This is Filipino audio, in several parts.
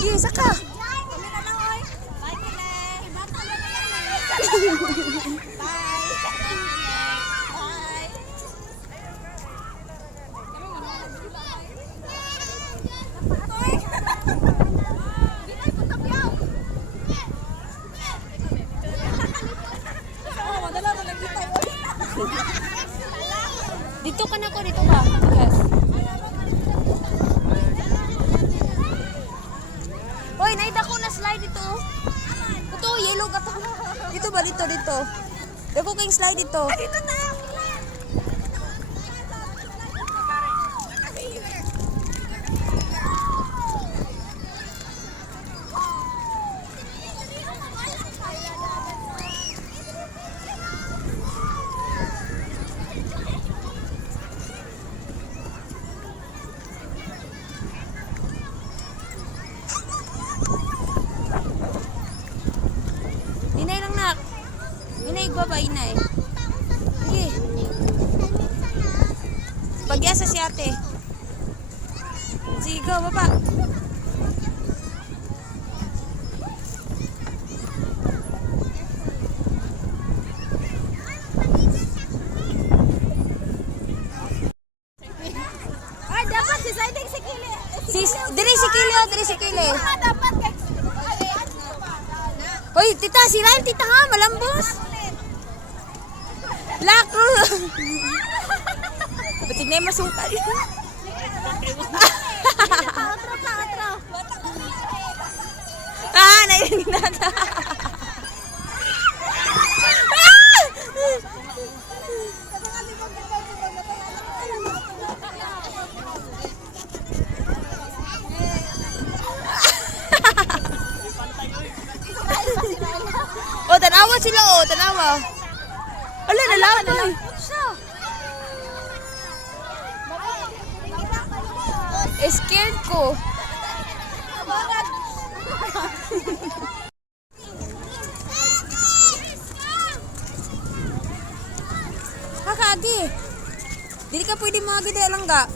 Sige, saka. Dito ka na ko, dito ka. Yes. Hoy, naida ko na slide dito. Ito, yellow ka to. Dito ba? Dito, dito. Dako kayong slide dito. Dito na. Inay lang nak. Inay baba inay. Sige. Pagyasa si ate. Sige go baba. Ay dapat si Saiding si Kili. Diri si Kili, diri si Kili. Dapat kay Hoy, tita, sirain tita ha, malambos. Lako. Ba't na yung masukal? Ah, nailing nata. Oh, tanawa sila oh, tanawa. Ala, nalaman na. Scared ko. Kakagi. Dili ka pwede mga gede lang ga.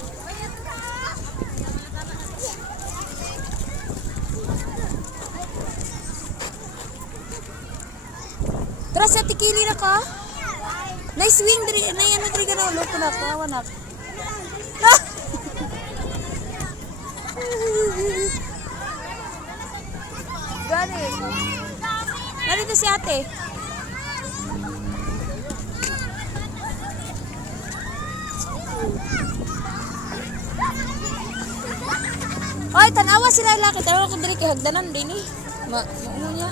Tara sa tikili na ka. Nice swing diri, na yan diri ka na ulo ko na kawan nak. Gani. Narito si ate. Oy, tanawa sila laki. Tanawa ko diri kay hagdanan din eh. Ano niya?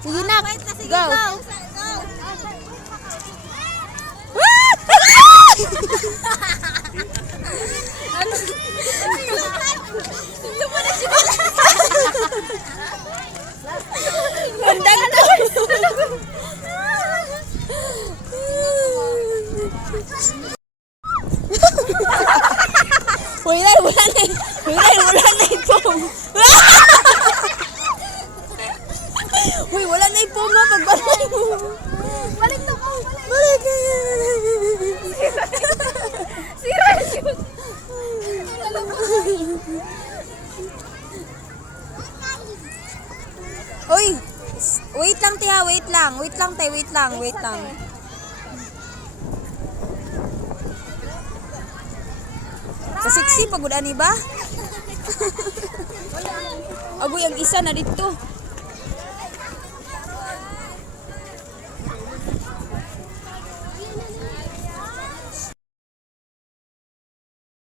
Sige na, go. Mandang to. Wala na ito. Uy, wala na ipom mo. Pagbalik mo. balik to mo. Balik. Serious. Uy, wait lang tiya, wait lang. Wait lang tayo, wait lang. Sa sexy, pagod ani ba? Agoy, ang isa na dito.